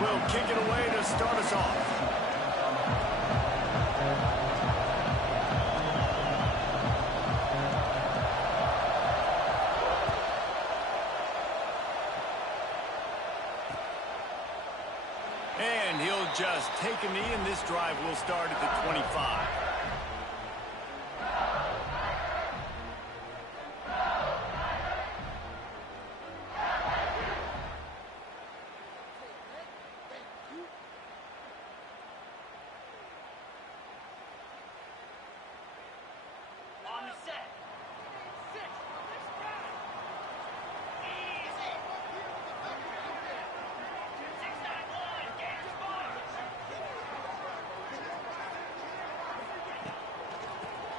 will kick it away to start us off. And he'll just take a knee, and this drive will start at the 25.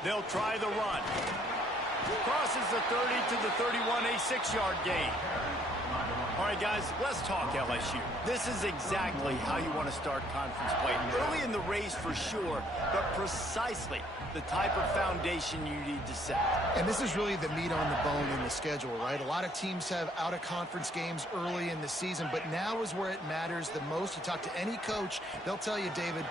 They'll try the run. Crosses the 30 to the 31, a 6-yard gain. All right, guys, let's talk LSU. This is exactly how you want to start conference play. Early in the race for sure, but precisely the type of foundation you need to set. And this is really the meat on the bone in the schedule, right? A lot of teams have out-of-conference games early in the season, but now is where it matters the most. You talk to any coach, they'll tell you, David,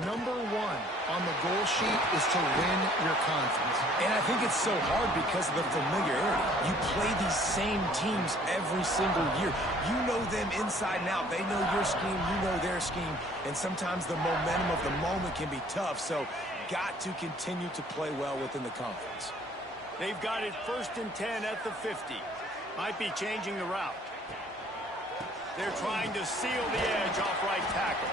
number one on the goal sheet is to win your conference. And I think it's so hard because of the familiarity. You play these same teams every single year. You know them inside and out. They know your scheme, you know their scheme, and sometimes the momentum of the moment can be tough, so got to continue to play well within the conference. They've got it 1st and 10 at the 50. Might be changing the route. They're trying to seal the edge off right tackle.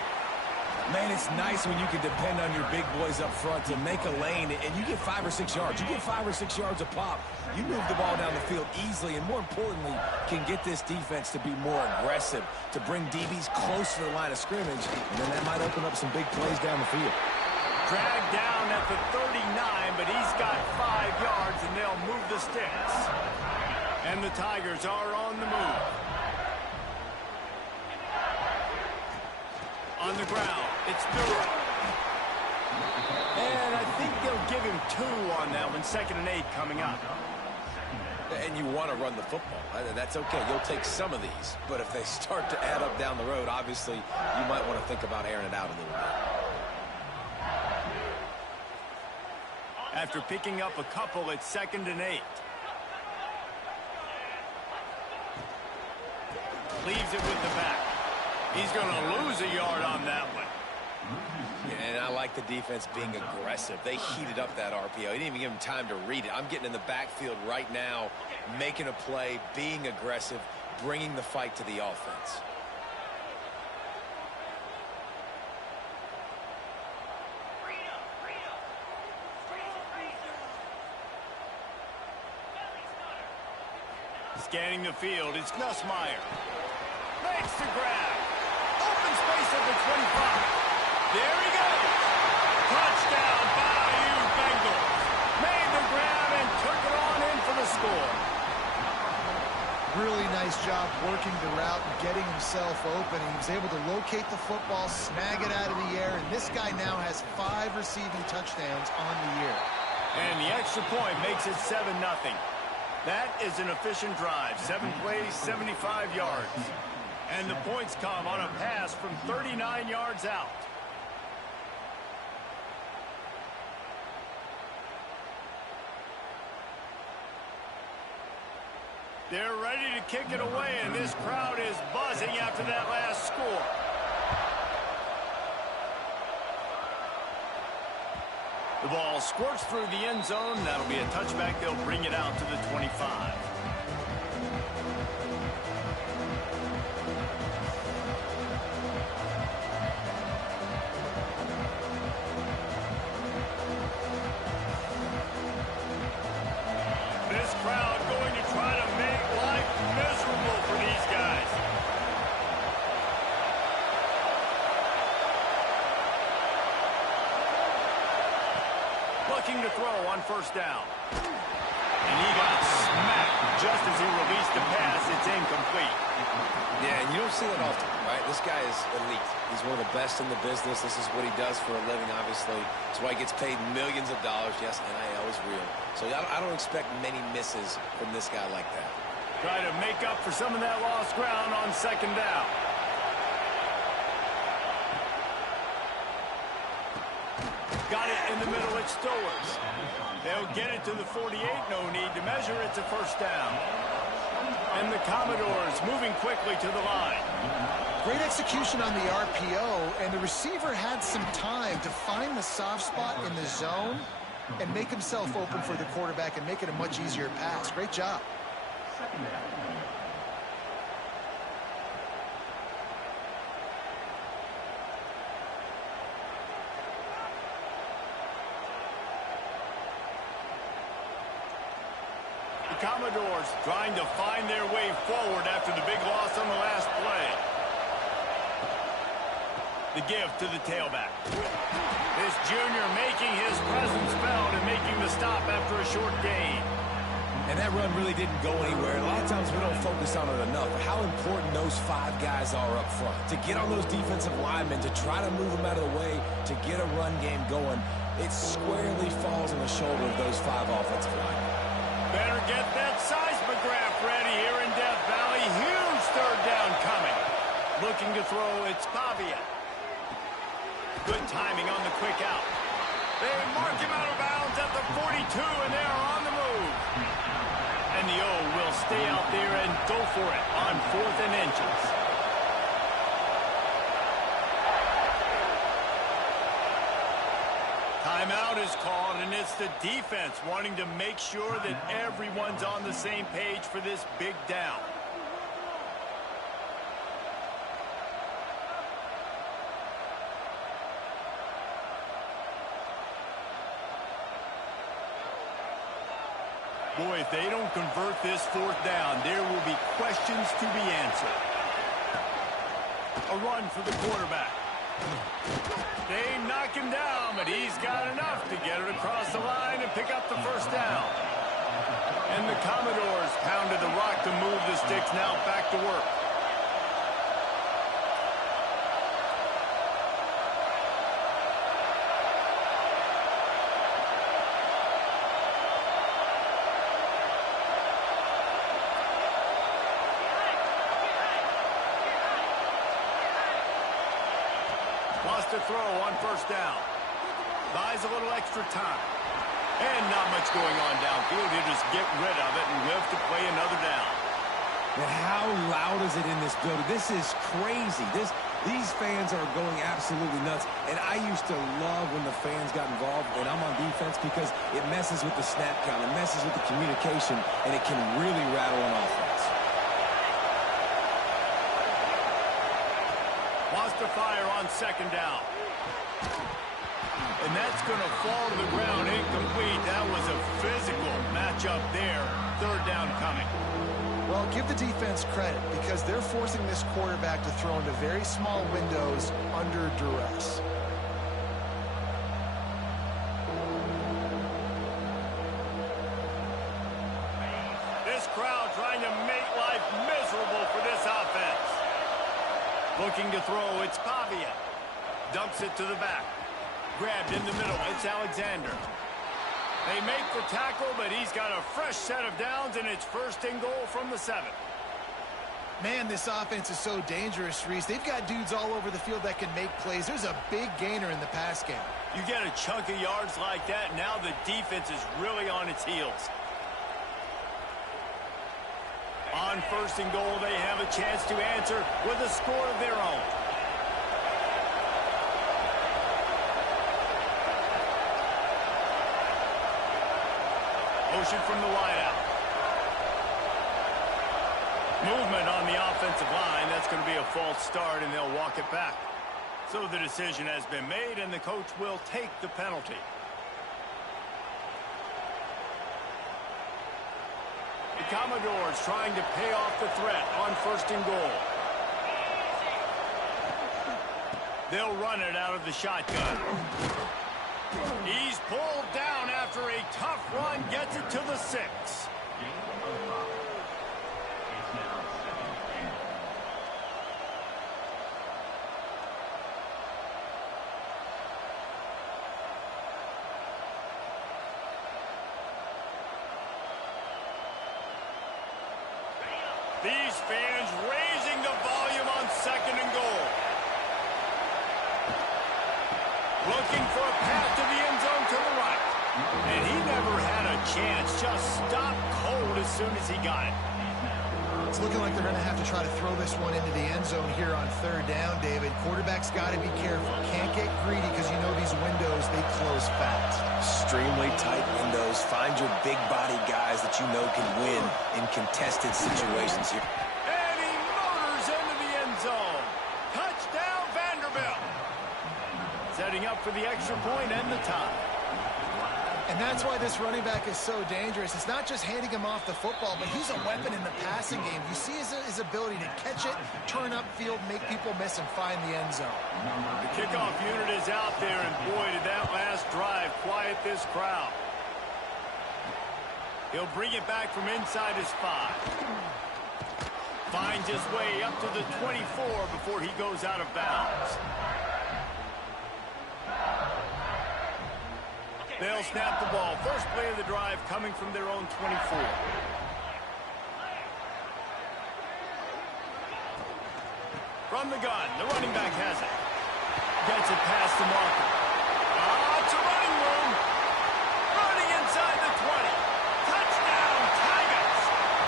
Man, it's nice when you can depend on your big boys up front to make a lane, and you get 5 or 6 yards. You get 5 or 6 yards a pop. You move the ball down the field easily, and more importantly, can get this defense to be more aggressive, to bring DBs close to the line of scrimmage, and then that might open up some big plays down the field. Dragged down at the 39, but he's got 5 yards, and they'll move the sticks. And the Tigers are on the move. On the ground, it's Durham. And I think they'll give him 2 on that one. 2nd and 8 coming up. And you want to run the football. That's okay. You'll take some of these. But if they start to add up down the road, obviously, you might want to think about airing it out a little bit. After picking up a couple, it's 2nd and 8. Leaves it with the back. He's going to lose a yard on that one. Yeah, and I like the defense being aggressive. They heated up that RPO. He didn't even give him time to read it. I'm getting in the backfield right now, making a play, being aggressive, bringing the fight to the offense. Scanning the field, it's Nussmeier. Makes the grab. Open space at the 25. There he goes. Touchdown, Bayou Bengals. Made the grab and took it on in for the score. Really nice job working the route and getting himself open. He was able to locate the football, snag it out of the air, and this guy now has 5 receiving touchdowns on the year. And the extra point makes it 7-0. That is an efficient drive. 7 plays, 75 yards. And the points come on a pass from 39 yards out. They're ready to kick it away, and this crowd is buzzing after that last score. The ball squirts through the end zone. That'll be a touchback. They'll bring it out to the 25. This crowd going to try to make life miserable for these guys. Looking to throw on 1st down. And he got smacked just as he released the pass. It's incomplete. Yeah, and you don't see that often, right? This guy is elite. He's one of the best in the business. This is what he does for a living, obviously. That's why he gets paid millions of dollars. Yes, NIL is real. So I don't expect many misses from this guy like that. Try to make up for some of that lost ground on 2nd down. In the middle, it's Stowers. They'll get it to the 48. No need to measure. It's a first down. And the Commodores moving quickly to the line. Great execution on the RPO, and the receiver had some time to find the soft spot in the zone and make himself open for the quarterback and make it a much easier pass. Great job. The Commodores trying to find their way forward after the big loss on the last play. The give to the tailback. This junior making his presence felt and making the stop after a short gain. And that run really didn't go anywhere. A lot of times we don't focus on it enough. How important those 5 guys are up front. To get on those defensive linemen, to try to move them out of the way, to get a run game going, it squarely falls on the shoulder of those 5 offensive linemen. Better get that seismograph ready here in Death Valley. Huge third down coming. Looking to throw, it's Pavia. Good timing on the quick out. They mark him out of bounds at the 42, and they are on the move. And the O will stay out there and go for it on 4th and inches. Timeout is called, and it's the defense wanting to make sure that everyone's on the same page for this big down. Boy, if they don't convert this 4th down, there will be questions to be answered. A run for the quarterback. They knock him down, but he's got enough to get it across the line and pick up the first down. And the Commodores pounded the rock to move the sticks, now back to work. Wants to throw on first down. Buys a little extra time. And not much going on downfield. He'll just get rid of it and live to play another down. But how loud is it in this building? This is crazy. These fans are going absolutely nuts. And I used to love when the fans got involved when I'm on defense because it messes with the snap count. It messes with the communication, and it can really rattle an offense. Wants to fire on second down. And that's going to fall to the ground incomplete. That was a physical matchup there. 3rd down coming. Well, give the defense credit because they're forcing this quarterback to throw into very small windows under duress. This crowd trying to make life miserable for this offense. Looking to throw, it's Pavia. Dumps it to the back. Grabbed in the middle, it's Alexander. They make the tackle, but he's got a fresh set of downs, and it's 1st and goal from the 7. Man, this offense is so dangerous, Reese. They've got dudes all over the field that can make plays. There's a big gainer in the pass game. You get a chunk of yards like that, now the defense is really on its heels. On 1st and goal, they have a chance to answer with a score of their own. Motion from the wideout. Movement on the offensive line. That's going to be a false start, and they'll walk it back. So the decision has been made, and the coach will take the penalty. The Commodores trying to pay off the threat on 1st and goal. They'll run it out of the shotgun. He's pulled down after a tough run, gets it to the 6. These fans raising the volume on 2nd and goal. Looking for a path to the end zone And he never had a chance. Just stopped cold as soon as he got it. It's looking like they're going to have to try to throw this one into the end zone here on third down, David. Quarterback's got to be careful. Can't get greedy because you know these windows, they close fast. Extremely tight windows. Find your big body guys that you know can win in contested situations here. And he motors into the end zone. Touchdown, Vanderbilt. Setting up for the extra point and the tie. And that's why this running back is so dangerous. It's not just handing him off the football, but he's a weapon in the passing game. You see his ability to catch it, turn upfield, make people miss, and find the end zone. The kickoff unit is out there, and boy, did that last drive quiet this crowd. He'll bring it back from inside his 5. Finds his way up to the 24 before he goes out of bounds. They'll snap the ball. First play of the drive coming from their own 24. From the gun, the running back has it. Gets it past the marker. It's a running room. Running inside the 20. Touchdown, Tigers.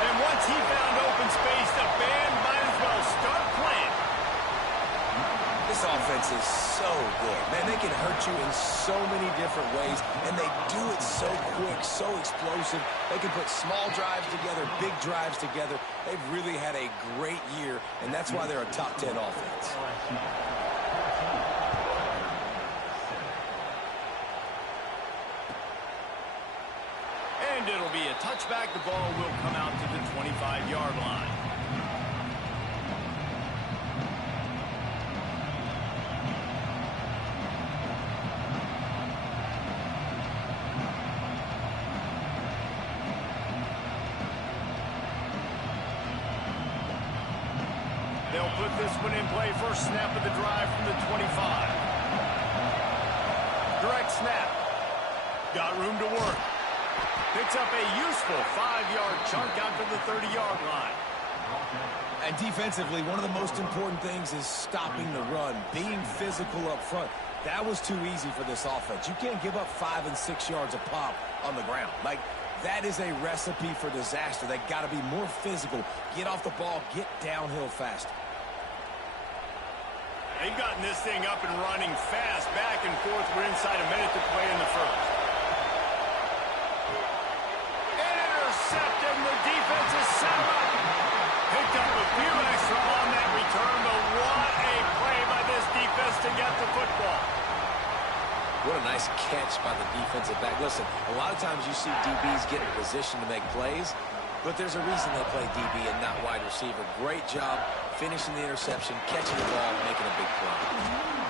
And once he found open space, the band might as well start playing. This offense is so good. Man, they can hurt you in so many different ways, and they do it so quick, so explosive. They can put small drives together, big drives together. They've really had a great year, and that's why they're a top 10 offense. And it'll be a touchback. The ball will come out to the 25-yard line. They'll put this one in play. First snap of the drive from the 25. Direct snap. Got room to work. Picks up a useful 5-yard chunk out to the 30-yard line. And defensively, one of the most important things is stopping the run, being physical up front. That was too easy for this offense. You can't give up 5 and 6 yards a pop on the ground. Like, that is a recipe for disaster. They got to be more physical. Get off the ball, get downhill faster. They've gotten this thing up and running fast, back and forth. We're inside a minute to play in the first. Intercepted, and the defense is set up. Picked up a few extra on that return, but what a play by this defense to get the football. What a nice catch by the defensive back. Listen, a lot of times you see DBs get in position to make plays, but there's a reason they play DB and not wide receiver. Great job finishing the interception, catching the ball, making a big play.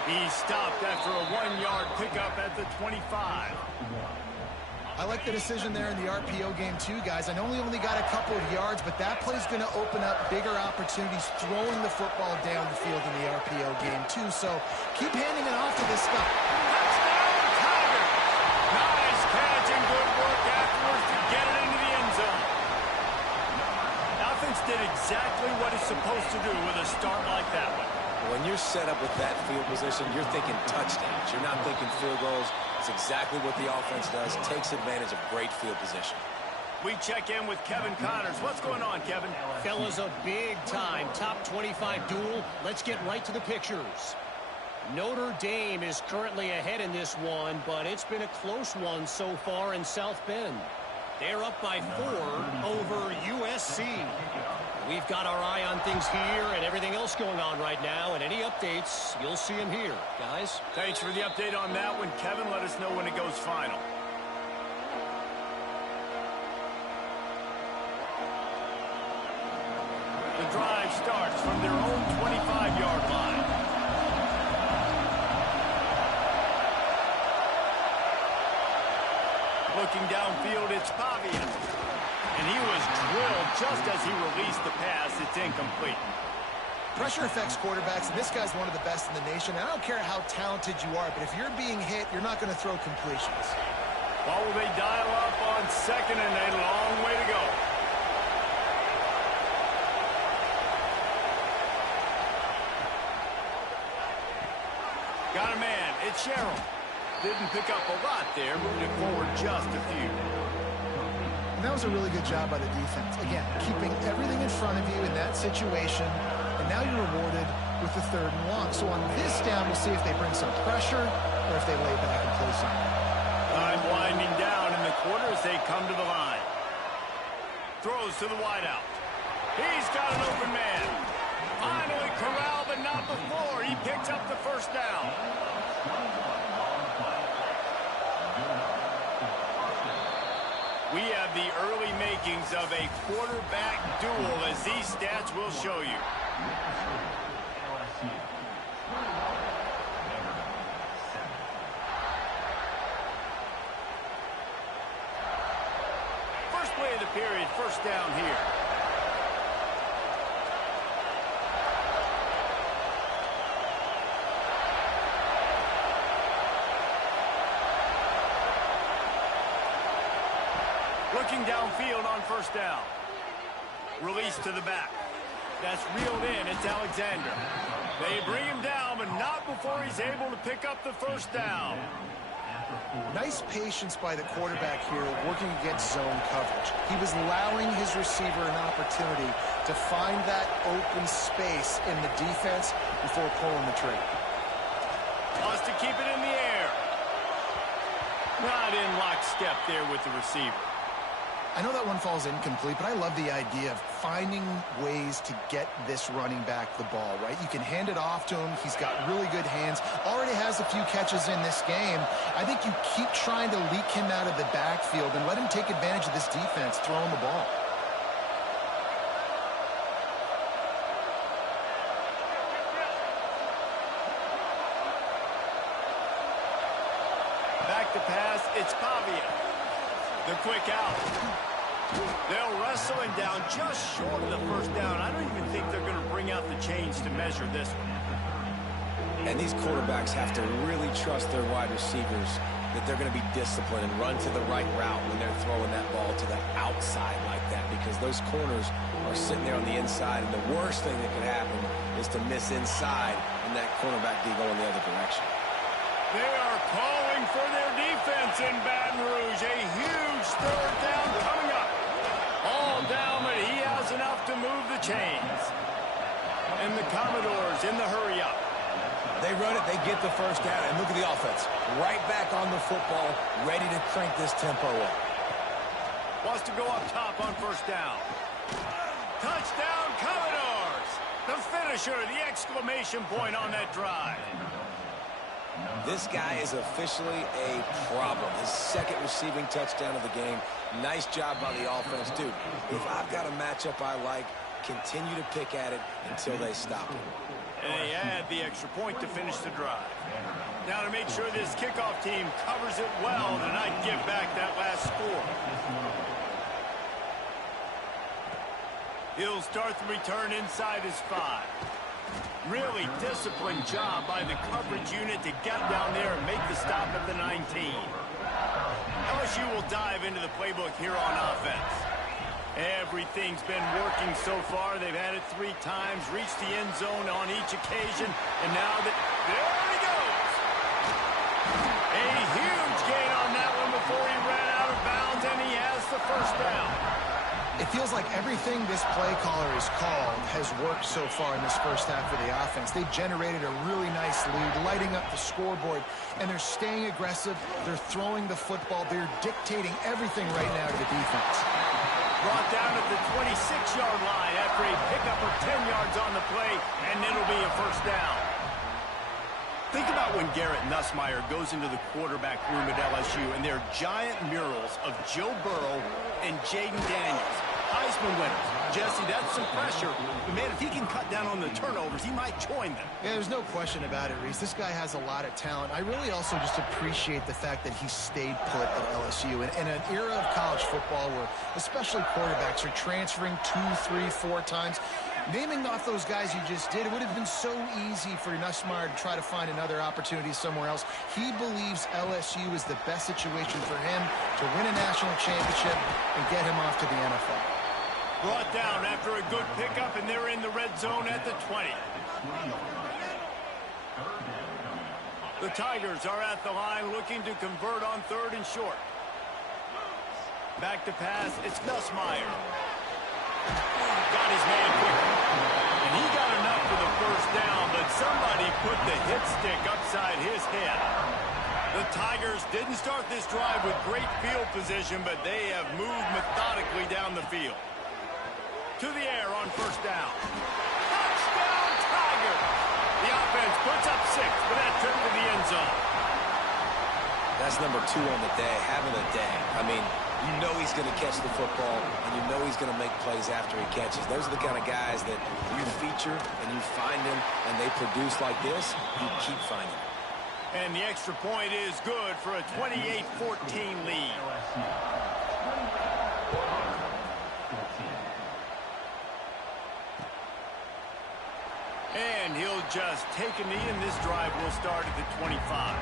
He stopped after a 1-yard pickup at the 25. I like the decision there in the RPO game too, guys. I know he only got a couple of yards, but that play's going to open up bigger opportunities throwing the football down the field in the RPO game too. So keep handing it off to this guy. Touchdown, Tigers! Nice catch and good work afterwards to get it into the end zone. Offense did exactly what it's supposed to do with a start like that one. When you're set up with that field position, you're thinking touchdowns. You're not thinking field goals. It's exactly what the offense does. Takes advantage of great field position. We check in with Kevin Connors. What's going on, Kevin? Fellas, a big-time top 25 duel. Let's get right to the pictures. Notre Dame is currently ahead in this one, but it's been a close one so far in South Bend. They're up by 4 over USC. We've got our eye on things here and everything else going on right now, and any updates, you'll see them here. Guys? Thanks for the update on that one, Kevin. Let us know when it goes final. The drive starts from their own 25-yard line. Looking downfield, it's Pavia. And he was drilled just as he released the pass. It's incomplete. Pressure affects quarterbacks, and this guy's one of the best in the nation. I don't care how talented you are, but if you're being hit, you're not going to throw completions. Well, will they dial up on second and a long way to go? Got a man. It's Sherrill. didn't pick up a lot there, moving forward just a few. And that was a really good job by the defense. Again, keeping everything in front of you in that situation, and now you're rewarded with the 3rd and long. So on this down, we'll see if they bring some pressure or if they lay back and play something. Time winding down in the quarter as they come to the line. Throws to the wideout. He's got an open man. Finally corralled, but not before. He picks up the first down. We have the early makings of a quarterback duel, as these stats will show you. First play of the period, first down here. Looking downfield on first down. Release to the back. That's reeled in. It's Alexander. They bring him down, but not before he's able to pick up the first down. Nice patience by the quarterback here working against zone coverage. He was allowing his receiver an opportunity to find that open space in the defense before pulling the trigger. Wants to keep it in the air. Not in lockstep there with the receiver. I know that one falls incomplete, but I love the idea of finding ways to get this running back the ball, right? You can hand it off to him. He's got really good hands. Already has a few catches in this game. I think you keep trying to leak him out of the backfield and let him take advantage of this defense throwing the ball. Back to pass, it's Pavia. The quick out. They'll wrestle him down just short of the first down. I don't even think they're going to bring out the chains to measure this one. And these quarterbacks have to really trust their wide receivers that they're going to be disciplined and run to the right route when they're throwing that ball to the outside like that, because those corners are sitting there on the inside, and the worst thing that could happen is to miss inside and that cornerback be going the other direction. They are calling for their defense in Baton Rouge. A huge 3rd down coming up. All down, but he has enough to move the chains. And the Commodores in the hurry up. They run it, they get the first down, and look at the offense. Right back on the football, ready to crank this tempo up. Wants to go up top on first down. Touchdown, Commodores! The finisher, the exclamation point on that drive. This guy is officially a problem. His 2nd receiving touchdown of the game. Nice job by the offense. Dude, if I've got a matchup I like, continue to pick at it until they stop it. And they add the extra point to finish the drive. Now to make sure this kickoff team covers it well to not give back that last score. He'll start the return inside his 5. Really disciplined job by the coverage unit to get down there and make the stop at the 19. LSU will dive into the playbook here on offense. Everything's been working so far. They've had it 3 times, reached the end zone on each occasion, and now there he goes. A huge gain on that one before he ran out of bounds, and he has the first down. It feels like everything this play caller has called has worked so far in this first half of the offense. They've generated a really nice lead, lighting up the scoreboard, and they're staying aggressive. They're throwing the football. They're dictating everything right now to the defense. Brought down at the 26-yard line after a pickup of 10 yards on the play, and it'll be a first down. Think about when Garrett Nussmeier goes into the quarterback room at LSU, and there are giant murals of Joe Burrow and Jaden Daniels, Heisman winners. Jesse, that's some pressure. But, man, if he can cut down on the turnovers, he might join them. Yeah, there's no question about it, Reese. This guy has a lot of talent. I really also just appreciate the fact that he stayed put at LSU. In an era of college football where especially quarterbacks are transferring 2, 3, 4 times, naming off those guys you just did, it would have been so easy for Nussmeier to try to find another opportunity somewhere else. He believes LSU is the best situation for him to win a national championship and get him off to the NFL. Brought down after a good pickup, and they're in the red zone at the 20. The Tigers are at the line looking to convert on 3rd and short. Back to pass. It's Nussmeier. Got his man quick. And he got enough for the first down, but somebody put the hit stick upside his head. The Tigers didn't start this drive with great field position, but they have moved methodically down the field. To the air on 1st down. Touchdown, Tigers! The offense puts up 6 for that trip to the end zone. That's number 2 on the day, having a day. I mean, you know he's going to catch the football, and you know he's going to make plays after he catches. Those are the kind of guys that you feature and you find them, and they produce like this, you keep finding them. And the extra point is good for a 28-14 lead. And he'll just take a knee, and this drive will start at the 25.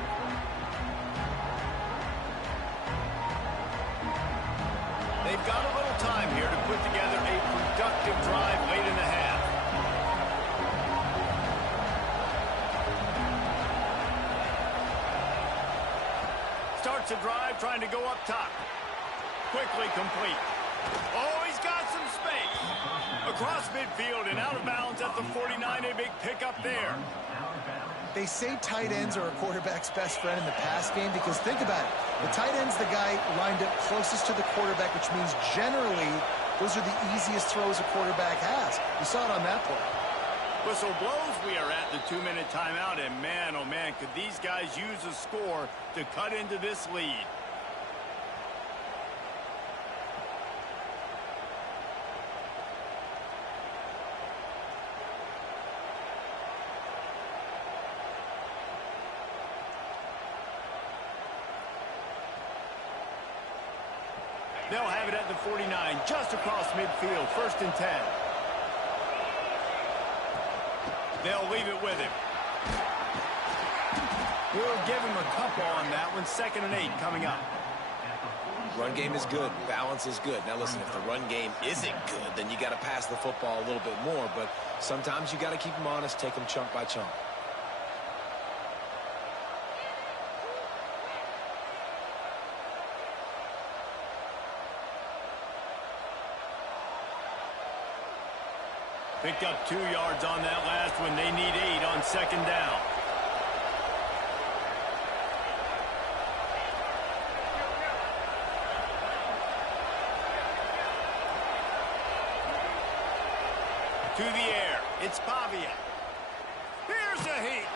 They've got a little time here to put together a productive drive late in the half. Starts a drive trying to go up top. Quickly complete. Oh, he's got some space. Across midfield and out of bounds at the 49. A big pickup there. They say tight ends are a quarterback's best friend in the pass game because think about it. The tight end's the guy lined up closest to the quarterback, which means generally those are the easiest throws a quarterback has. You saw it on that play. Whistle blows. We are at the 2-minute timeout, and man, oh man, could these guys use a score to cut into this lead. They'll have it at the 49, just across midfield, 1st and 10. They'll leave it with him. We'll give him a couple on that one. 2nd and 8 coming up. Run game is good. Balance is good. Now, listen, if the run game isn't good, then you got to pass the football a little bit more. But sometimes you got to keep them honest, take them chunk by chunk. Picked up 2 yards on that last one. They need 8 on 2nd down. To the air. It's Pavia. Here's a heat.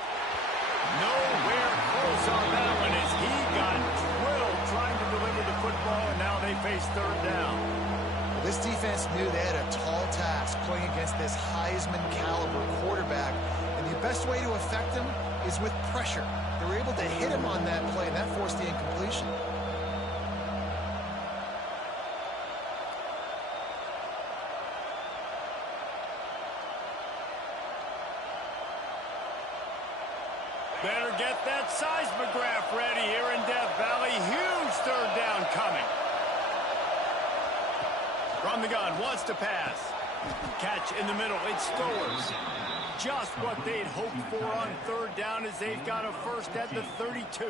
Nowhere close on that one as he got drilled trying to deliver the football, and now they face 3rd down. This defense knew they had a tall task playing against this Heisman caliber quarterback, and the best way to affect him is with pressure. They were able to hit him on that play, and that forced the incompletion. Better get that seismograph ready here in Death Valley. Huge 3rd down coming. From the gun, wants to pass. Catch in the middle, it's Stowers. Just what they'd hoped for on 3rd down as they've got a first at the 32.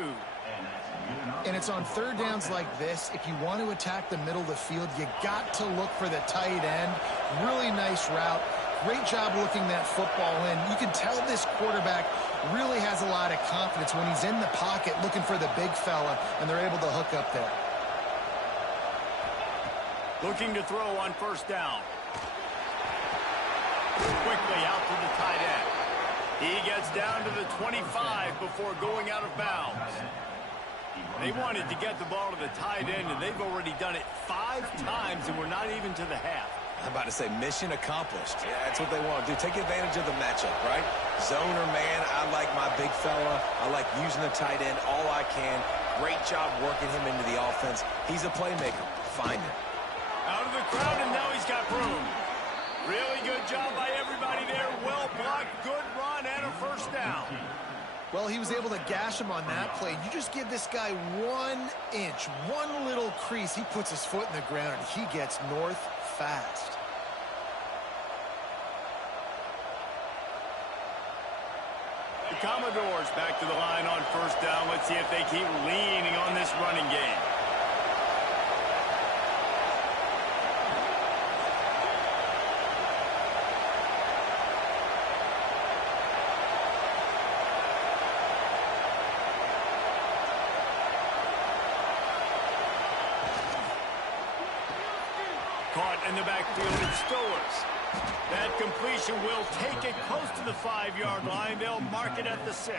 And it's on 3rd downs like this, if you want to attack the middle of the field, you got to look for the tight end. Really nice route. Great job looking that football in. You can tell this quarterback really has a lot of confidence when he's in the pocket looking for the big fella, and they're able to hook up there. Looking to throw on 1st down. Quickly out to the tight end. He gets down to the 25 before going out of bounds. They wanted to get the ball to the tight end, and they've already done it 5 times, and we're not even to the half. I'm about to say mission accomplished. Yeah, that's what they want to do. Take advantage of the matchup, right? Zone or man, I like my big fella. I like using the tight end all I can. Great job working him into the offense. He's a playmaker. Find him. Out of the crowd, and now he's got room. Really good job by everybody there. Well blocked, good run, and a 1st down. Well, he was able to gash him on that play. You just give this guy 1 inch, one little crease. He puts his foot in the ground, and he gets north fast. The Commodores back to the line on first down. Let's see if they keep leaning on this running game. Caught in the backfield, it's Stowers. That completion will take it close to the 5-yard line. They'll mark it at the 6.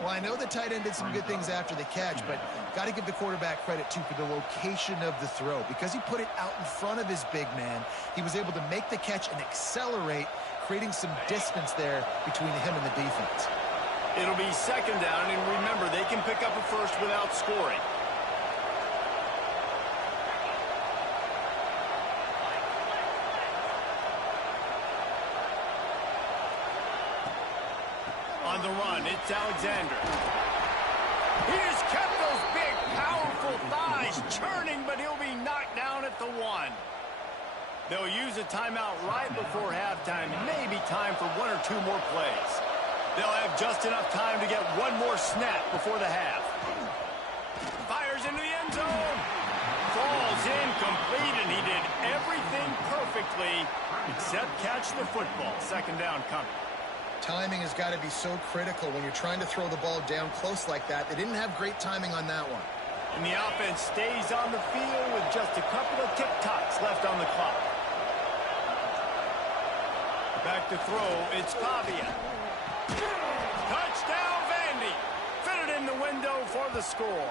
Well, I know the tight end did some good things after the catch, but got to give the quarterback credit, too, for the location of the throw. Because he put it out in front of his big man, he was able to make the catch and accelerate, creating some distance there between him and the defense. It'll be second down, and remember, they can pick up a first without scoring. On the run, it's Alexander. He has kept those big, powerful thighs churning, but he'll be knocked down at the 1. They'll use a timeout right before halftime. Maybe time for 1 or 2 more plays. They'll have just enough time to get one more snap before the half. Fires into the end zone. Falls incomplete, and he did everything perfectly except catch the football. Second down coming. Timing has got to be so critical when you're trying to throw the ball down close like that. They didn't have great timing on that one. And the offense stays on the field with just a couple of tick-tocks left on the clock. Back to throw, it's Pavia. Touchdown, Vandy. Fitted in the window for the score.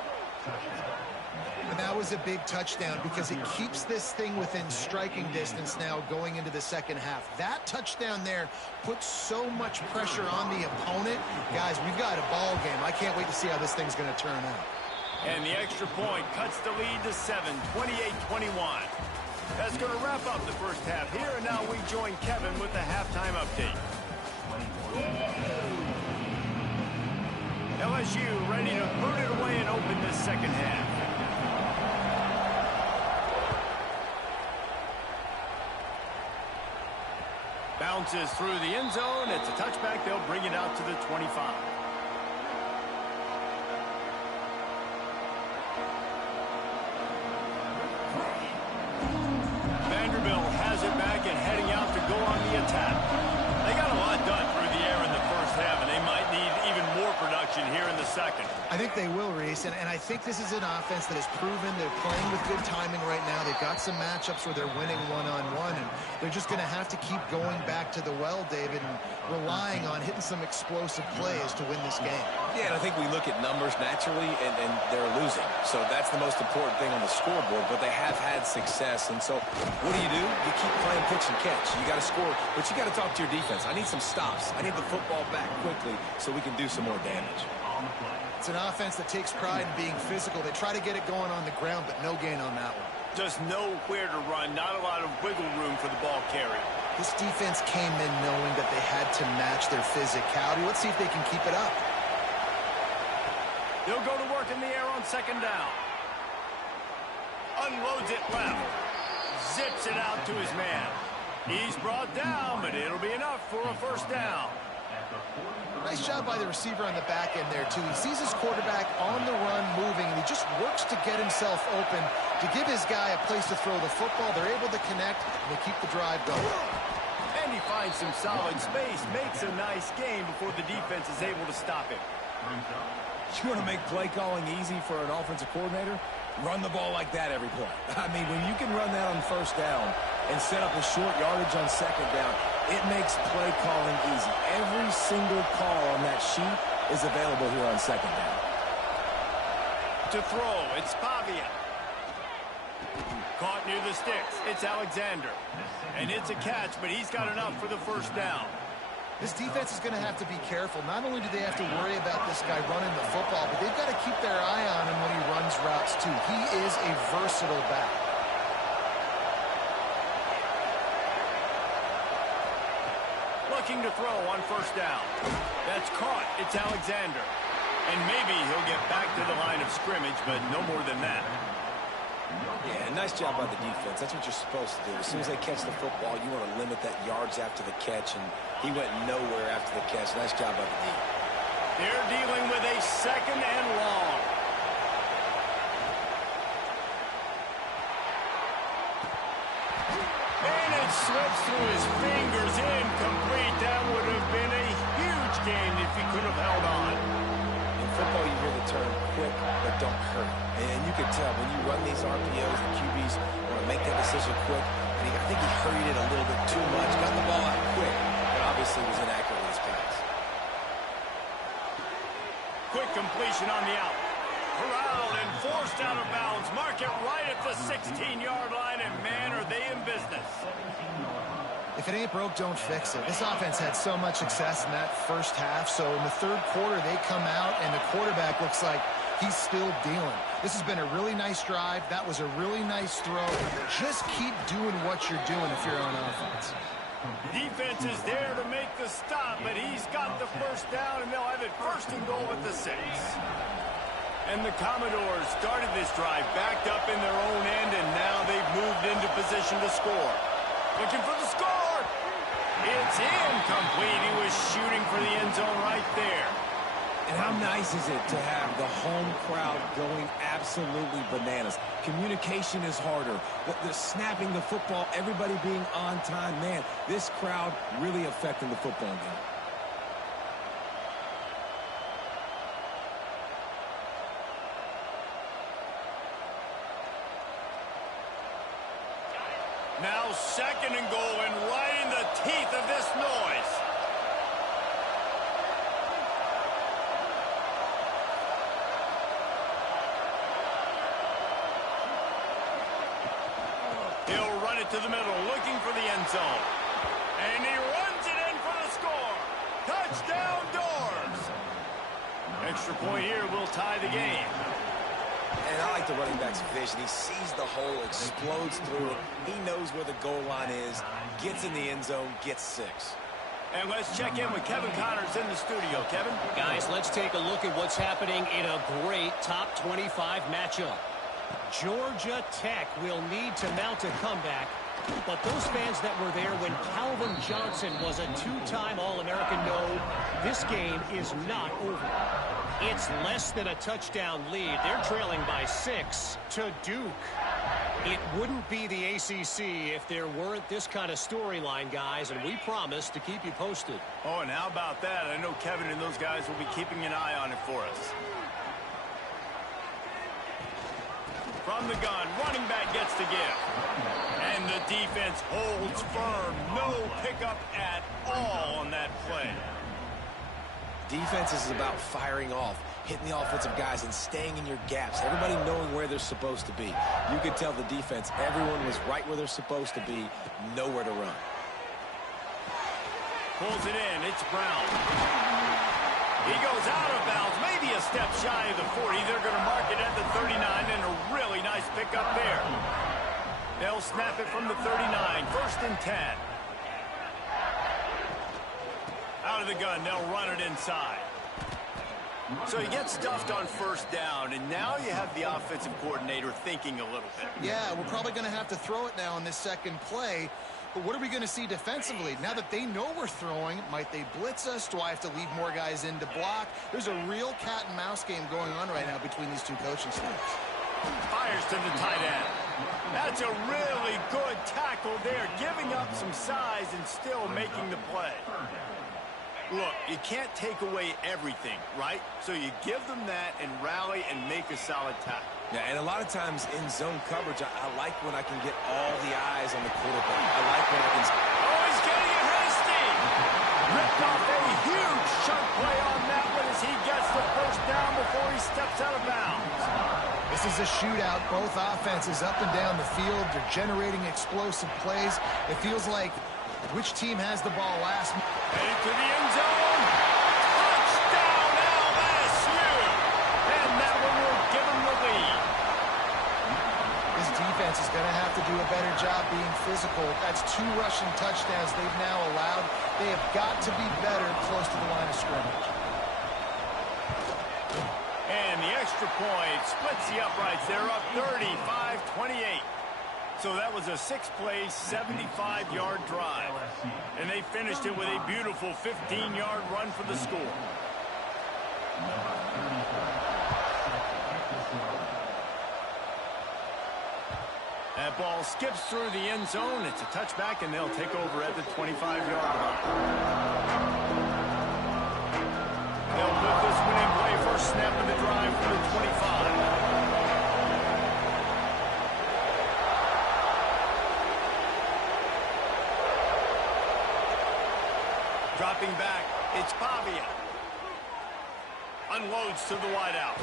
And that was a big touchdown because it keeps this thing within striking distance now going into the second half. That touchdown there puts so much pressure on the opponent. Guys, we've got a ball game. I can't wait to see how this thing's going to turn out. And the extra point cuts the lead to 7, 28-21. That's going to wrap up the first half here, and now we join Kevin with the halftime update. LSU ready to put it away and open this second half. Bounces through the end zone. It's a touchback. They'll bring it out to the 25. Vanderbilt has it back and heading out to go on the attack. They got a lot done through the air in the first half, and they might need even more production here in the second. I think they will, Reese, and I think this is an offense that has proven they're playing with good timing right now. They've got some matchups where they're winning one-on-one, and they're just going to have to keep going back to the well, David, and relying on hitting some explosive plays to win this game. Yeah, and I think we look at numbers naturally, and they're losing. So that's the most important thing on the scoreboard, but they have had success. And so what do? You keep playing pitch and catch. You got to score, but you got to talk to your defense. I need some stops. I need the football back quickly so we can do some more damage. It's an offense that takes pride in being physical. They try to get it going on the ground, but no gain on that one. Just nowhere to run, not a lot of wiggle room for the ball carrier. This defense came in knowing that they had to match their physicality. Let's see if they can keep it up. They'll go to work in the air on second down. Unloads it left. Zips it out to his man. He's brought down, but it'll be enough for a first down. Nice job by the receiver on the back end there, too. He sees his quarterback on the run moving, and he just works to get himself open to give his guy a place to throw the football. They're able to connect, and they keep the drive going. And he finds some solid space, makes a nice game before the defense is able to stop him. You want to make play calling easy for an offensive coordinator? Run the ball like that every play. I mean, when you can run that on first down and set up a short yardage on second down, it makes play calling easy. Every single call on that sheet is available here on second down. To throw, it's Pavia. Caught near the sticks. It's Alexander. And it's a catch, but he's got enough for the first down. This defense is going to have to be careful. Not only do they have to worry about this guy running the football, but they've got to keep their eye on him when he runs routes, too. He is a versatile back. Looking to throw on first down. That's caught. It's Alexander. And maybe he'll get back to the line of scrimmage, but no more than that. Yeah, nice job by the defense. That's what you're supposed to do. As soon as they catch the football, you want to limit that yards after the catch, and he went nowhere after the catch. Nice job by the D. They're dealing with a 2nd and long. And it slips through his fingers, incomplete. That would have been a huge gain if he could have held on. In football, you hear the term quick, but don't hurt. And you can tell when you run these RPOs, the QBs want to make that decision quick. And I think he hurried it a little bit too much. Got the ball out quick, but obviously was inaccurate with his pass. Quick completion on the out. Corralled and forced out of bounds. Mark it right at the 16-yard line, and man, are they in business. If it ain't broke, don't fix it. This offense had so much success in that first half, so in the third quarter, they come out, and the quarterback looks like he's still dealing. This has been a really nice drive. That was a really nice throw. Just keep doing what you're doing if you're on offense. Defense is there to make the stop, but he's got the first down, and they'll have it 1st and goal at the 6. And the Commodores started this drive backed up in their own end, and now they've moved into position to score. Looking for the score. It's incomplete. He was shooting for the end zone right there. And how nice is it to have the home crowd going absolutely bananas? Communication is harder. The snapping the football, everybody being on time. Man, this crowd really affecting the football game. Now 2nd and goal, and right in the teeth of this noise. He'll run it to the middle, looking for the end zone. And he runs it in for the score. Touchdown, Doors. Extra point here will tie the game. And I like the running back's vision. He sees the hole, explodes through it. He knows where the goal line is, gets in the end zone, gets 6. And let's check in with Kevin Connors in the studio. Kevin? Guys, let's take a look at what's happening in a great top 25 matchup. Georgia Tech will need to mount a comeback, but those fans that were there when Calvin Johnson was a 2-time All-American know this game is not over. It's less than a touchdown lead. They're trailing by 6 to Duke. It wouldn't be the ACC if there weren't this kind of storyline, guys, and we promise to keep you posted. Oh, and how about that? I know Kevin and those guys will be keeping an eye on it for us. From the gun, running back gets the gift. And the defense holds firm. No pickup at all on that play. Defense is about firing off, hitting the offensive guys and staying in your gaps. Everybody knowing where they're supposed to be. You could tell the defense, everyone was right where they're supposed to be, nowhere to run. Pulls it in. It's Brown. He goes out of bounds, maybe a step shy of the 40. They're going to mark it at the 39, and a really nice pickup there. They'll snap it from the 39, 1st and 10. Out of the gun, they'll run it inside. So he gets stuffed on 1st down, and now you have the offensive coordinator thinking a little bit. Yeah, we're probably going to have to throw it now in this 2nd play. But what are we going to see defensively? Now that they know we're throwing, might they blitz us? Do I have to leave more guys in to block? There's a real cat and mouse game going on right now between these two coaching staffs. Fires to the tight end. That's a really good tackle there, giving up some size and still making the play. Look, you can't take away everything, right? So you give them that and rally and make a solid tackle. Yeah, and a lot of times in zone coverage, I like when I can get all the eyes on the quarterback. I like when I can... Oh, he's getting it hasty! Ripped off a huge chunk play on that one as he gets the 1st down before he steps out of bounds. This is a shootout. Both offenses up and down the field. They're generating explosive plays. It feels like which team has the ball last. Headed to the end zone. Touchdown LSU! And that one will give them the lead. This defense is going to have to do a better job being physical. That's 2 rushing touchdowns they've now allowed. They have got to be better close to the line of scrimmage. And the extra extra point. Splits the uprights. They're up 35-28. So that was a 6-play, 75-yard drive. And they finished it with a beautiful 15-yard run for the score. That ball skips through the end zone. It's a touchback, and they'll take over at the 25-yard line. They'll put this one in play. First snap of the drive for the 25. Dropping back, it's Pavia. Unloads to the wideout.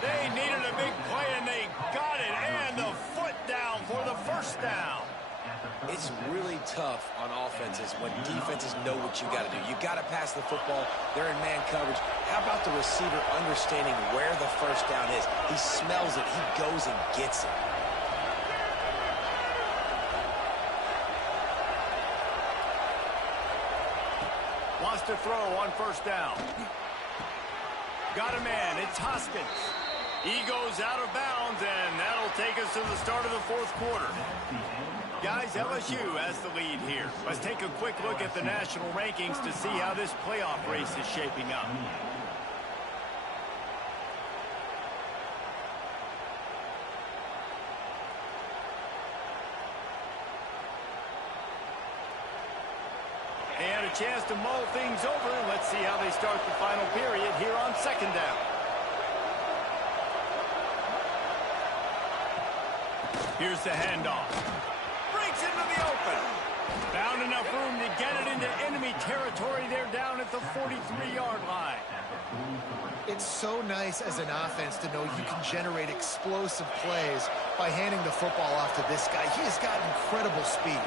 They needed a big play, and they got it. And the foot down for the first down. It's really tough on offenses when defenses know what you got to do. You got to pass the football. They're in man coverage. How about the receiver understanding where the first down is? He smells it. He goes and gets it. Wants to throw on first down. Got a man. It's Hoskins. He goes out of bounds, and that'll take us to the start of the fourth quarter. Guys, LSU has the lead here. Let's take a quick look at the national rankings to see how this playoff race is shaping up. And a chance to mull things over. Let's see how they start the final period here on second down. Here's the handoff. Breaks into the open. Found enough room to get it into enemy territory. They're down at the 43-yard line. It's so nice as an offense to know you can generate explosive plays by handing the football off to this guy. He has got incredible speed.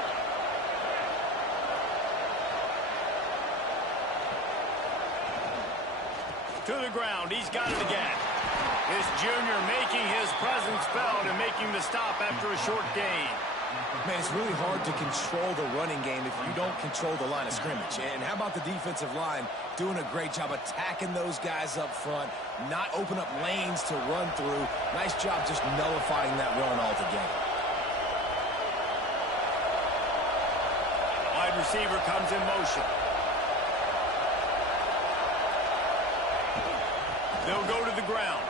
To the ground. He's got it again. This junior making his presence felt and making the stop after a short gain. Man, it's really hard to control the running game if you don't control the line of scrimmage. And how about the defensive line doing a great job attacking those guys up front, not open up lanes to run through. Nice job just nullifying that run altogether. Wide receiver comes in motion. They'll go to the ground.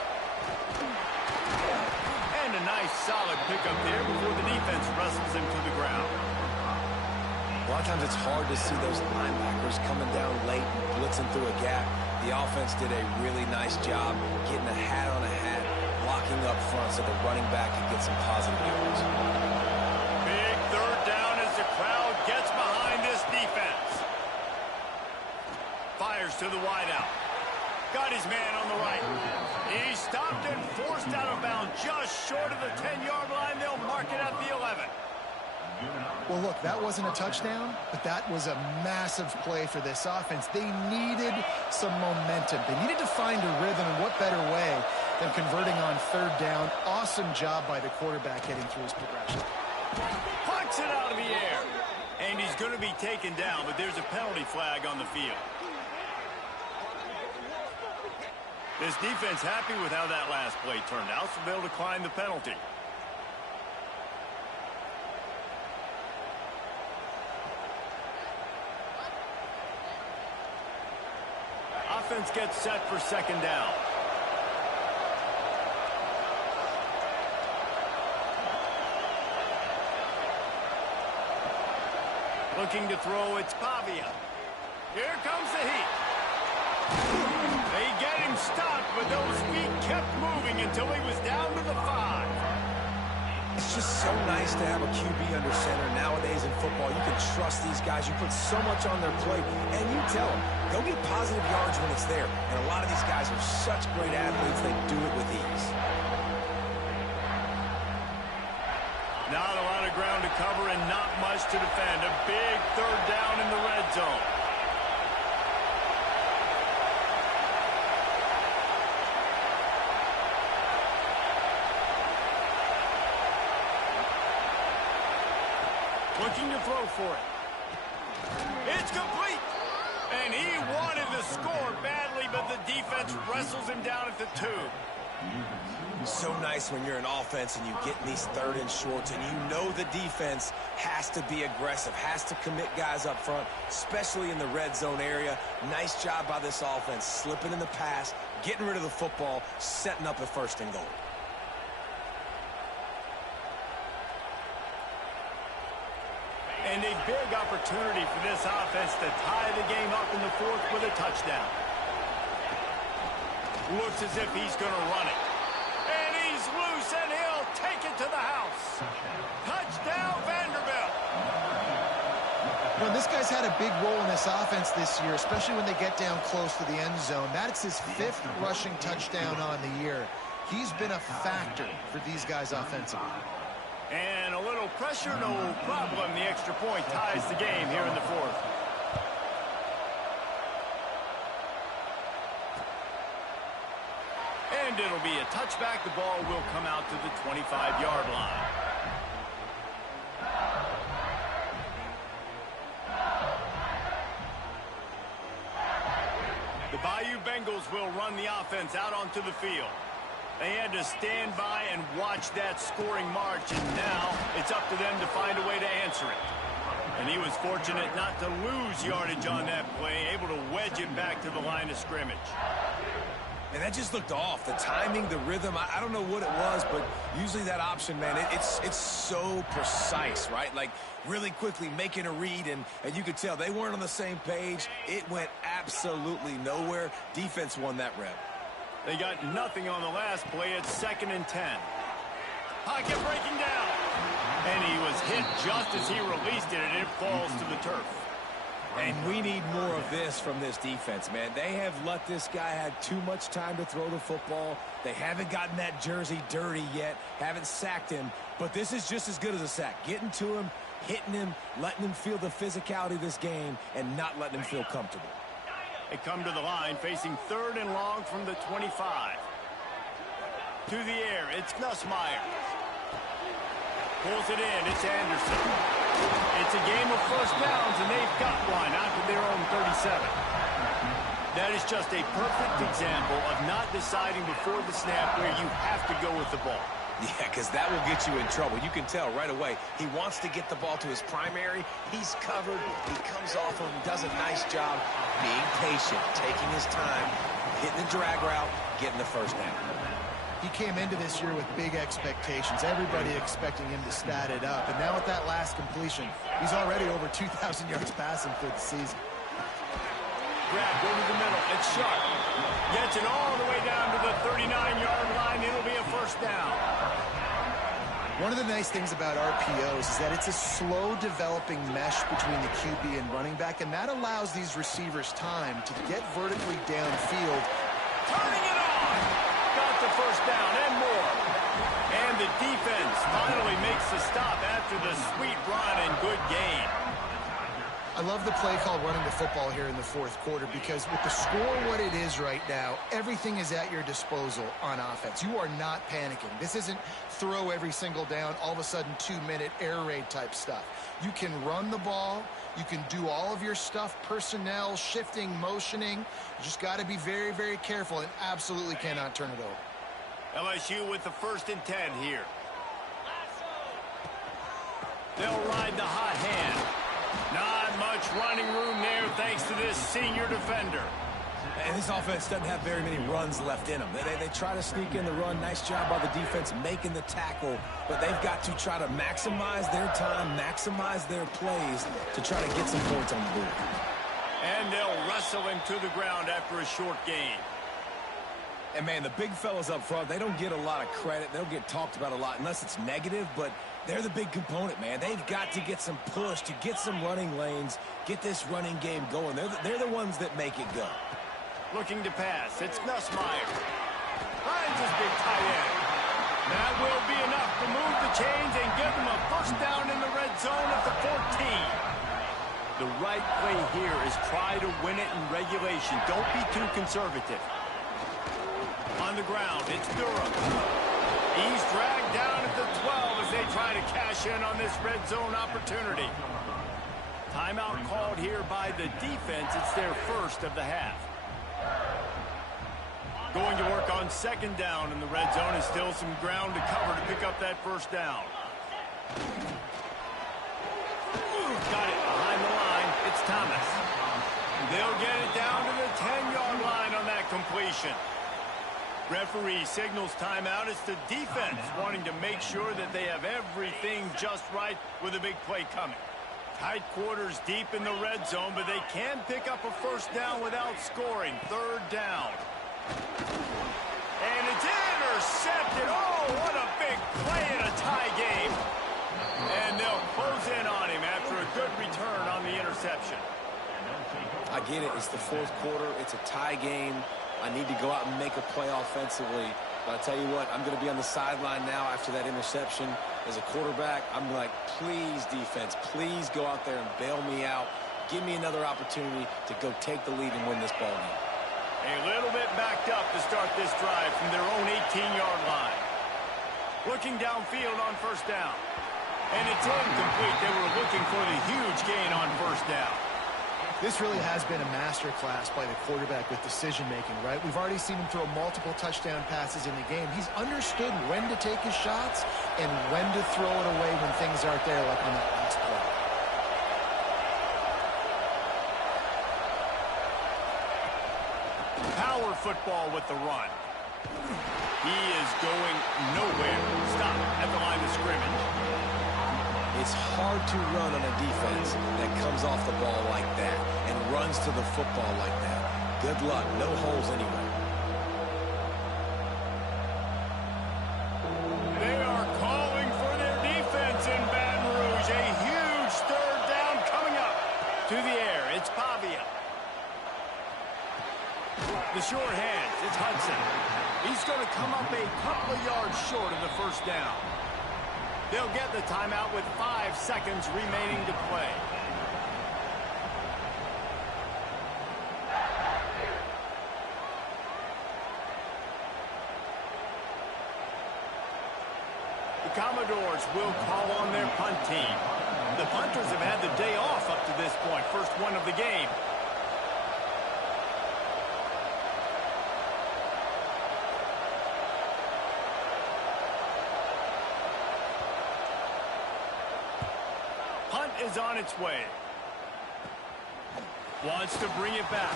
And a nice solid pickup there before the defense wrestles him to the ground. A lot of times it's hard to see those linebackers coming down late and blitzing through a gap. The offense did a really nice job getting a hat on a hat, blocking up front so the running back can get some positive yards. Big third down as the crowd gets behind this defense. Fires to the wideout. Got his man on the right. He stopped and forced out of bounds just short of the 10-yard line. They'll mark it at the 11. Well, look, that wasn't a touchdown, but that was a massive play for this offense. They needed some momentum. They needed to find a rhythm, and what better way than converting on third down. Awesome job by the quarterback getting through his progression. Pucks it out of the air. And he's going to be taken down, but there's a penalty flag on the field. This defense happy with how that last play turned out, so they'll decline the penalty. Offense gets set for second down. Looking to throw, it's Pavia. Here comes the heat. They get him stopped, but those feet kept moving until he was down to the 5. It's just so nice to have a QB under center. Nowadays in football, you can trust these guys. You put so much on their plate, and you tell them, go get positive yards when it's there. And a lot of these guys are such great athletes, they do it with ease. Not a lot of ground to cover and not much to defend. A big third down in the red zone. Looking to throw for it. It's complete. And he wanted to score badly, but the defense wrestles him down at the 2. So nice when you're an offense and you get in these third and shorts and you know the defense has to be aggressive, has to commit guys up front, especially in the red zone area. Nice job by this offense, slipping in the pass, getting rid of the football, setting up a 1st and goal. And a big opportunity for this offense to tie the game up in the 4th with a touchdown. Looks as if he's going to run it. And he's loose, and he'll take it to the house. Touchdown, Vanderbilt. You know, this guy's had a big role in this offense this year, especially when they get down close to the end zone. That's his 5th rushing touchdown on the year. He's been a factor for these guys offensively. And a little pressure, no problem. The extra point ties the game here in the 4th. And it'll be a touchback. The ball will come out to the 25-yard line. The Bayou Bengals will run the offense out onto the field. They had to stand by and watch that scoring march, and now it's up to them to find a way to answer it. And he was fortunate not to lose yardage on that play, able to wedge it back to the line of scrimmage. And that just looked off. The timing, the rhythm, I don't know what it was, but usually that option, man, it's so precise, right? Like really quickly making a read, and you could tell they weren't on the same page. It went absolutely nowhere. Defense won that rep. They got nothing on the last play. It's 2nd and 10. Pocket breaking down. And he was hit just as he released it, and it falls to the turf. And we need more of this from this defense, man. They have let this guy have too much time to throw the football. They haven't gotten that jersey dirty yet, haven't sacked him. But this is just as good as a sack. Getting to him, hitting him, letting him feel the physicality of this game, and not letting him feel comfortable. They come to the line facing 3rd and long from the 25. To the air, it's Nussmeier. Pulls it in, it's Anderson. It's a game of 1st downs, and they've got one out to their own 37. That is just a perfect example of not deciding before the snap where you have to go with the ball. Yeah, because that will get you in trouble. You can tell right away. He wants to get the ball to his primary. He's covered. He comes off of him, does a nice job being patient, taking his time, hitting the drag route, getting the 1st down. He came into this year with big expectations. Everybody expecting him to stat it up. And now with that last completion, he's already over 2,000 yards passing for the season. Grab over the middle. It's Sharp. Gets it all the way down to the 39-yard line. It'll be a 1st down. One of the nice things about RPOs is that it's a slow developing mesh between the QB and running back, and that allows these receivers time to get vertically downfield. Turning it on. Got the 1st down and more. And the defense finally makes the stop after the sweet run and good gain. I love the play call running the football here in the 4th quarter, because with the score what it is right now, everything is at your disposal on offense. You are not panicking. This isn't throw every single down, all of a sudden 2-minute air raid type stuff. You can run the ball. You can do all of your stuff, personnel, shifting, motioning. You just got to be very, very careful and absolutely cannot turn it over. LSU with the 1st and 10 here. They'll ride the hot hand. Not much running room there thanks to this senior defender. And this offense doesn't have very many runs left in them. They try to sneak in the run. Nice job by the defense making the tackle. But they've got to try to maximize their time, maximize their plays to try to get some points on the board. And they'll wrestle him to the ground after a short gain. And, man, the big fellas up front, they don't get a lot of credit. They don't get talked about a lot unless it's negative, but they're the big component, man. They've got to get some push, to get some running lanes, get this running game going. They're the ones that make it go. Looking to pass. It's Nussmeier. Finds his big tight end. That will be enough to move the chains and give them a 1st down in the red zone at the 14. The right play here is try to win it in regulation. Don't be too conservative. On the ground, it's Durham. He's dragged down at the 12 as they try to cash in on this red zone opportunity. Timeout called here by the defense. It's their 1st of the half. Going to work on second down, and the red zone is still some ground to cover to pick up that first down. Got it behind the line. It's Thomas. They'll get it down to the 10-yard line on that completion. Referee signals timeout. It's the defense wanting to make sure that they have everything just right with a big play coming. Tight quarters deep in the red zone, but they can pick up a first down without scoring. Third down. And it's intercepted. Oh, what a big play in a tie game. And they'll close in on him after a good return on the interception. I get it. It's the fourth quarter. It's a tie game. I need to go out and make a play offensively. But I tell you what, I'm going to be on the sideline now after that interception. As a quarterback, I'm like, please, defense, please go out there and bail me out. Give me another opportunity to go take the lead and win this ball game. A little bit backed up to start this drive from their own 18-yard line. Looking downfield on first down. And it's incomplete. They were looking for the huge gain on first down. This really has been a master class by the quarterback with decision-making, right? We've already seen him throw multiple touchdown passes in the game. He's understood when to take his shots and when to throw it away when things aren't there, like on that last play. Power football with the run. He is going nowhere. Stop at the line of scrimmage. It's hard to run on a defense that comes off the ball like that and runs to the football like that. Good luck. No holes anywhere. They are calling for their defense in Baton Rouge. A huge third down coming up. To the air, it's Pavia. The short hands, it's Hudson. He's going to come up a couple of yards short of the first down. They'll get the timeout with 5 seconds remaining to play. The Commodores will call on their punt team. The punters have had the day off up to this point. First one of the game. Punt is on its way. Wants to bring it back.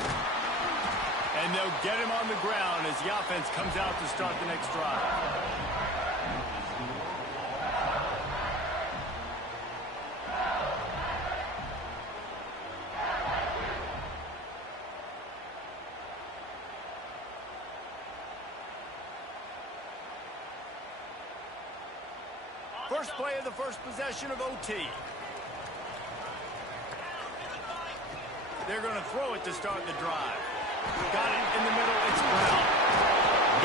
And they'll get him on the ground as the offense comes out to start the next drive. First play of the first possession of OT. They're going to throw it to start the drive. Got it in the middle. It's Brown.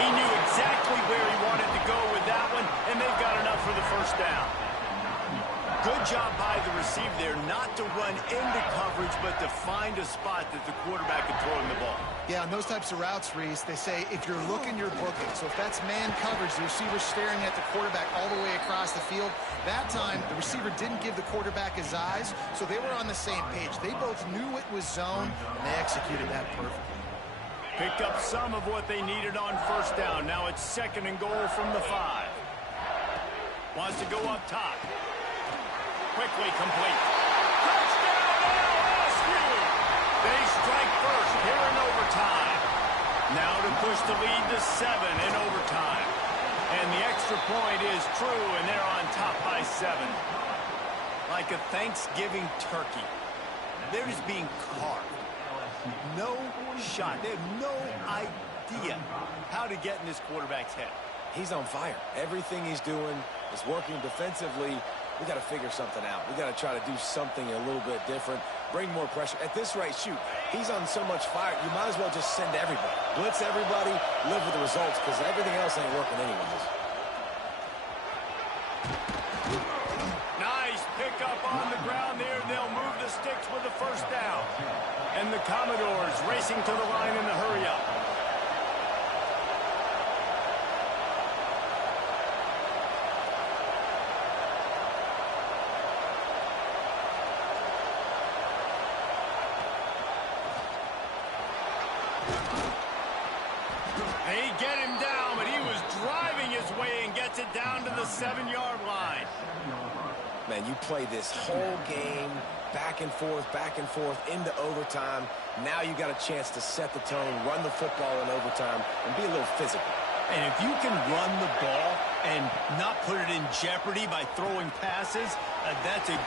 He knew exactly where he wanted to go with that one, and they've got enough for the first down. Good job by the receiver there not to run into coverage, but to find a spot that the quarterback could throw him the ball. Yeah, on those types of routes, Reese, they say if you're looking, you're booking. So if that's man coverage, the receiver's staring at the quarterback all the way across the field. That time, the receiver didn't give the quarterback his eyes, so they were on the same page. They both knew it was zone, and they executed that perfectly. Picked up some of what they needed on first down. Now it's second and goal from the 5. Wants to go up top. Quickly complete. Touchdown LSU! They strike first here in overtime. Now to push the lead to 7 in overtime. And the extra point is true, and they're on top by 7. Like a Thanksgiving turkey. They're just being carved. No shot. They have no idea how to get in this quarterback's head. He's on fire. Everything he's doing is working defensively. We got to figure something out. We got to try to do something a little bit different. Bring more pressure. At this rate, shoot, he's on so much fire, you might as well just send everybody. Blitz everybody, live with the results, because everything else ain't working anyways. Nice pickup on the ground there. They'll move the sticks with the first down. And the Commodores racing to the line in the hurry-up. They it down to the 7-yard line. Man, you play this whole game back and forth into overtime. Now you got a chance to set the tone, run the football in overtime, and be a little physical. And if you can run the ball and not put it in jeopardy by throwing passes, that's a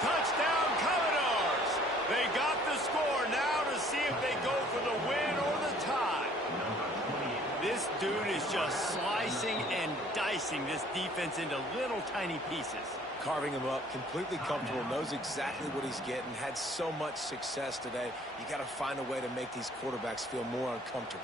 touchdown, Commodores. They got the score now to see if they go for the win or the tie. This dude is just slicing and dicing this defense into little tiny pieces. Carving him up, completely comfortable, knows exactly what he's getting, had so much success today. You got to find a way to make these quarterbacks feel more uncomfortable.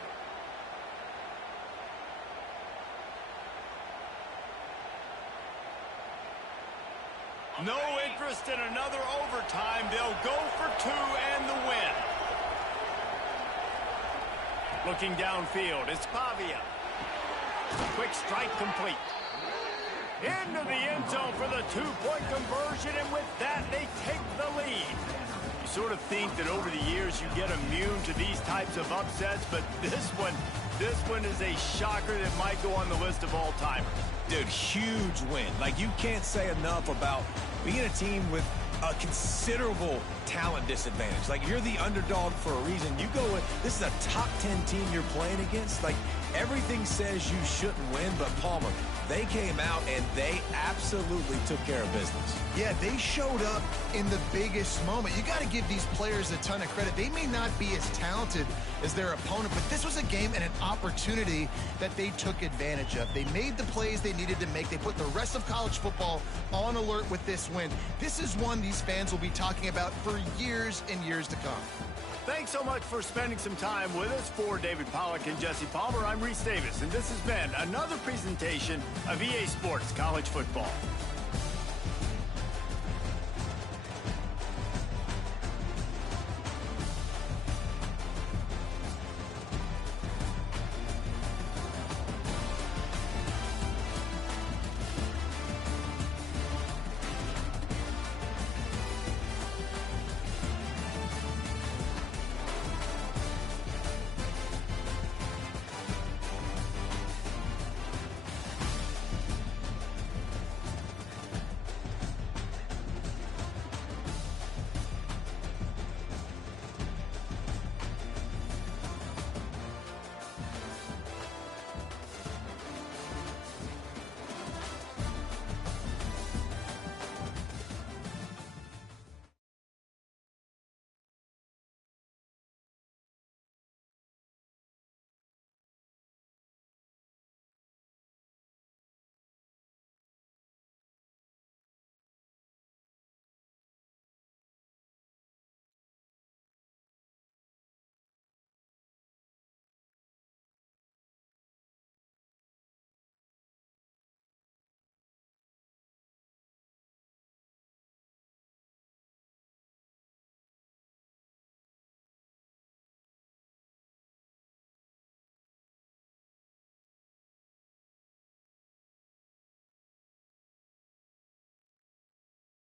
No interest in another overtime. They'll go for 2 and the win. Looking downfield, it's Pavia. Quick strike complete. Into the end zone for the 2-point conversion, and with that, they take the lead. You sort of think that over the years you get immune to these types of upsets, but this one is a shocker that might go on the list of all-timers. Dude, huge win. Like, you can't say enough about being a team with a considerable talent disadvantage. Like, you're the underdog for a reason. You go with, this is a top 10 team you're playing against. Like, everything says you shouldn't win, but Palmer, they came out and they absolutely took care of business. Yeah, they showed up in the biggest moment. You got to give these players a ton of credit. They may not be as talented as their opponent, but this was a game and an opportunity that they took advantage of. They made the plays they needed to make. They put the rest of college football on alert with this win. This is one these fans will be talking about for years and years to come. Thanks so much for spending some time with us. For David Pollack and Jesse Palmer, I'm Reese Davis, and this has been another presentation of EA Sports College Football.